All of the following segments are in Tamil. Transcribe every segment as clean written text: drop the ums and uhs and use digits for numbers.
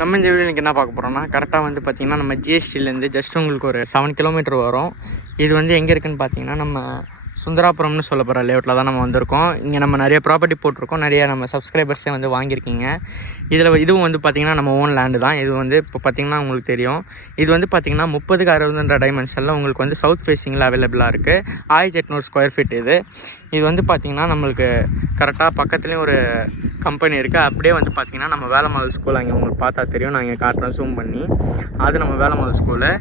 நம்ம இந்த வீடியோ இன்றைக்கி என்ன பார்க்க போகிறோம்னா கரெக்டாக வந்து பார்த்திங்கன்னா நம்ம ஜிஎஸ்டிலேருந்து ஜஸ்ட் உங்களுக்கு ஒரு 7 கிலோமீட்டர் வரும். இது வந்து எங்கே இருக்குதுன்னு பார்த்தீங்கன்னா நம்ம சுந்தராபுரம்னு சொல்ல போகிற லேஅவுட்டில் தான் நம்ம வந்திருக்கோம். இங்கே நம்ம நிறைய ப்ராப்பர்ட்டி போட்டிருக்கோம், நிறைய நம்ம சப்ஸ்கிரைபர்ஸே வந்து வாங்கியிருக்கீங்க. இதுவும் வந்து பார்த்திங்கன்னா நம்ம ஓன் லேண்டு தான். இது வந்து இப்போ பார்த்திங்கன்னா உங்களுக்கு தெரியும், இது வந்து பார்த்திங்கன்னா 30x60 டைமென்ஷனில் உங்களுக்கு வந்து சவுத் ஃபேஸிங்கில் அவைலபிளாக இருக்குது. 1800 ஸ்கொயர் ஃபீட். இது வந்து பார்த்திங்கன்னா நம்மளுக்கு கரெக்டாக பக்கத்துலேயும் ஒரு கம்பெனி இருக்குது. அப்படியே வந்து பார்த்திங்கன்னா நம்ம வேலம்மாள் ஸ்கூல் அங்கே உங்களுக்கு பார்த்தா தெரியும், நான் இங்கே காட்டுறேன் ஜூம் பண்ணி. அது நம்ம வேலம்மாள் ஸ்கூலு.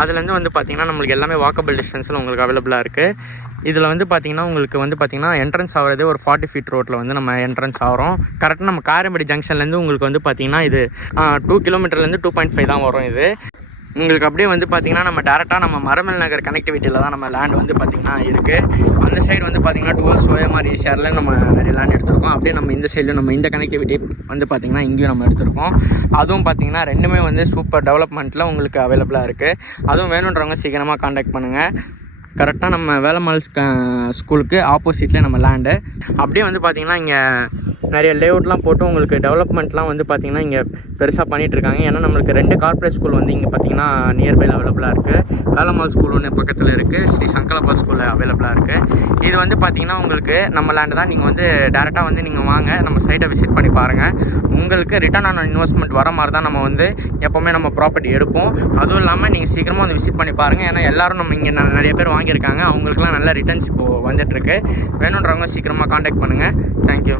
அதுலேருந்து வந்து பார்த்திங்கன்னா நம்மளுக்கு எல்லாமே வாக்கபிள் டிஸ்டன்ஸில் உங்களுக்கு அவைலபிளாக இருக்குது. இதில் வந்து பார்த்திங்கன்னா உங்களுக்கு வந்து பார்த்திங்கன்னா என்ட்ரன்ஸ் ஆகிறது ஒரு 40 ஃபீட் ரோட்டில் வந்து நம்ம என்ட்ரன்ஸ் ஆகிறோம். கரெக்டாக நம்ம காரையம்படி ஜங்ஷன்லேருந்து உங்களுக்கு வந்து பார்த்திங்கன்னா இது 2 கிலோமீட்டர்லேருந்து 2.5 தான் வரும். இது உங்களுக்கு அப்படியே வந்து பார்த்திங்கன்னா நம்ம டேரெக்டாக நம்ம மரமல் நகர் கனெக்டிவிட்டியில் தான் நம்ம லேண்ட் வந்து பார்த்திங்கன்னா இருக்குது. அந்த சைடு வந்து பார்த்திங்கன்னா டுவல்ஸ் OMR ECRல நம்ம நிறைய லேண்ட் எடுத்திருக்கோம். அப்படியே நம்ம இந்த சைடில் நம்ம இந்த கனெக்டிவிட்டி வந்து பார்த்திங்கன்னா இங்கேயும் நம்ம எடுத்திருக்கோம். அதுவும் பார்த்திங்கன்னா ரெண்டுமே வந்து சூப்பர் டெவலப்மெண்ட்டில் உங்களுக்கு அவைலபிளாக இருக்குது. அதுவும் வேணுன்றவங்க சீக்கிரமாக காண்டாக்ட் பண்ணுங்கள். கரெக்டாக நம்ம வேலம்மாள் ஸ்கூலுக்கு ஆப்போசிட்டில் நம்ம லேண்டு. அப்படியே வந்து பார்த்திங்கன்னா இங்கே நிறைய லேஅவுட்லாம் போட்டு உங்களுக்கு டெவலப்மெண்ட்லாம் வந்து பார்த்திங்கன்னா இங்கே பெருசாக பண்ணிகிட்ருக்காங்க. ஏன்னா நம்மளுக்கு 2 கார்ப்பரேட் ஸ்கூல் வந்து இங்கே பார்த்திங்கன்னா நியர்பையில் அவைலபிளாக இருக்குது. வேலம்மாள் ஸ்கூல் ஒன்று பக்கத்தில் இருக்குது, ஸ்ரீ சங்கலப்பா ஸ்கூலில் அவைலபிளாக இருக்குது. இது வந்து பார்த்திங்கன்னா உங்களுக்கு நம்ம லேண்டு தான். நீங்கள் வந்து டேரெக்டாக வந்து நீங்கள் வாங்க, நம்ம சைட்டை விசிட் பண்ணி பாருங்கள். உங்களுக்கு ரிட்டர்ன் ஆன் இன்வெஸ்ட்மெண்ட் வர மாதிரி தான் நம்ம வந்து எப்போவுமே நம்ம ப்ராப்பர்ட்டி எடுப்போம். அதுவும் இல்லாமல் நீங்கள் சீக்கிரமாக வந்து விசிட் பண்ணி பாருங்கள். ஏன்னா எல்லோரும் நம்ம இங்கே நிறைய பேர் வாங்கியிருக்காங்க, அவங்களுக்குலாம் நல்ல ரிட்டர்ன்ஸ் இப்போது வந்துட்டுருக்கு. வேணுன்றவங்க சீக்கிரமாக காண்டாக்ட் பண்ணுங்கள். தேங்க்யூ.